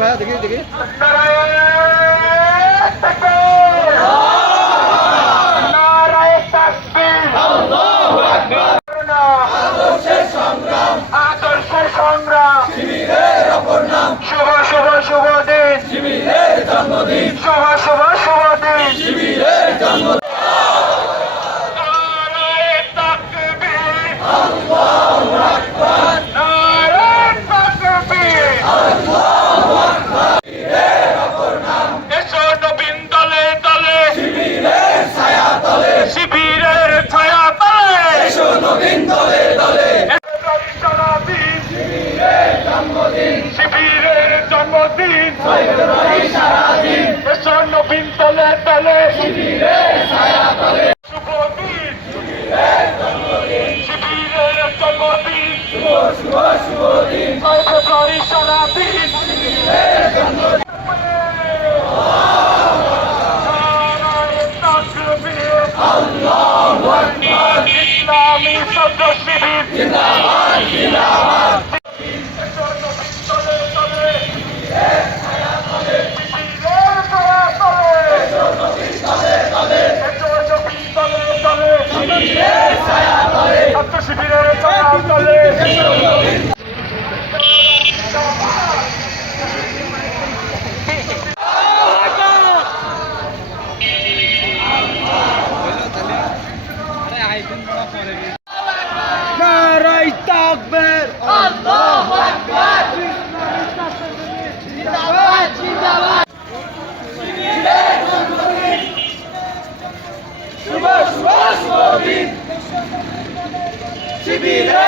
ভাইয়া দেখি দেখি। মোদি শুভ শুভ দিন জয় ফেব্রুয়ারি সারা দিন ইসলামী সদ্য শিবির জিন্দাবাদ জিন্দাবাদ Yeah! نعرة تكبر الله أكبر زندباد زندباد شباش شباش موجود سبيلات